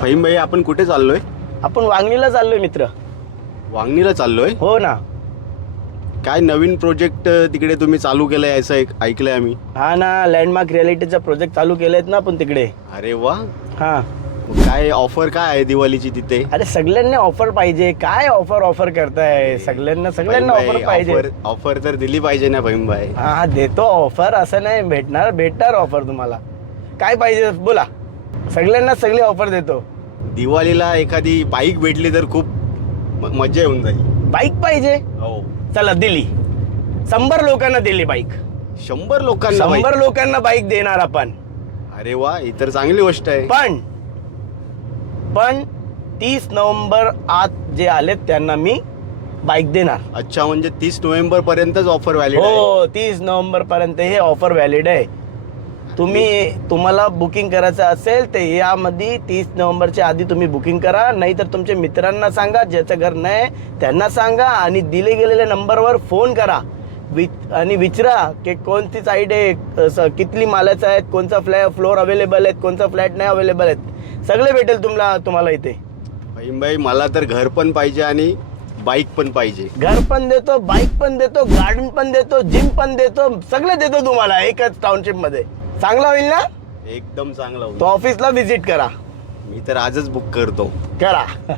फहीम भाई, आपण कुठे चाललोय? आपण वांगणीला चाललोय मित्र. वांगणीला चाललोय. हो ना. काय नवीन प्रोजेक्ट तिकडे तुम्ही चालू केलंय असं ऐकलंय आम्ही. हा ना, लँडमार्क रिअलिटीचा प्रोजेक्ट चालू केलेत ना आपण तिकडे. अरे वा. हा. काय ऑफर काय आहे दिवाळीची तिथे? अरे सगळ्यांना ऑफर पाहिजे. काय ऑफर करताय? सगळ्यांना ऑफर पाहिजे. ऑफर तर दिली पाहिजे ना फहीम भाई. हा देतो ऑफर, असं नाही भेटणार ऑफर तुम्हाला. काय पाहिजे बोला, सगळ्यांना सगळी ऑफर देतो. दिवाळीला एखादी बाईक भेटली तर खूप मजा येऊन जाईल. बाईक पाहिजे? हो. चला दिली. 100 लोकांना दिली बाईक. 100 लोकांना 100 लोकांना बाईक देणार आपण. अरे वा, ही तर चांगली गोष्ट आहे. पण 30 नोव्हेंबर आत जे आलेत त्यांना मी बाईक देणार. अच्छा, म्हणजे 30 नोव्हेंबर पर्यंतच ऑफर व्हॅलिड आहे? हो, 30 नोव्हेंबर पर्यंत हे ऑफर व्हॅलिड आहे. तुम्हाला बुकिंग करायचं असेल तर यामध्ये 30 नोव्हेंबरच्या आधी तुम्ही बुकिंग करा. नाहीतर तुमच्या मित्रांना सांगा, ज्याचं घर नाही त्यांना सांगा, आणि दिले गेलेल्या नंबरवर फोन करा आणि विचारा की कोणती साईड आहे, किती मालाचं आहेत, कोणचा फ्लोअर अवेलेबल आहेत, कोणचा फ्लॅट नाही अवेलेबल आहेत. सगळे भेटेल तुम्हाला इथे. फहीम भाई, मला तर घर पण पाहिजे आणि बाईक पण पाहिजे. घर पण देतो, बाईक पण देतो, गार्डन पण देतो, जिम पण देतो, सगळं देतो तुम्हाला एकच टाउनशिप मध्ये. चांगला होईल ना? एकदम चांगला होईल. तो ऑफिसला व्हिजिट करा. मी तर आजच बुक करतो. करा.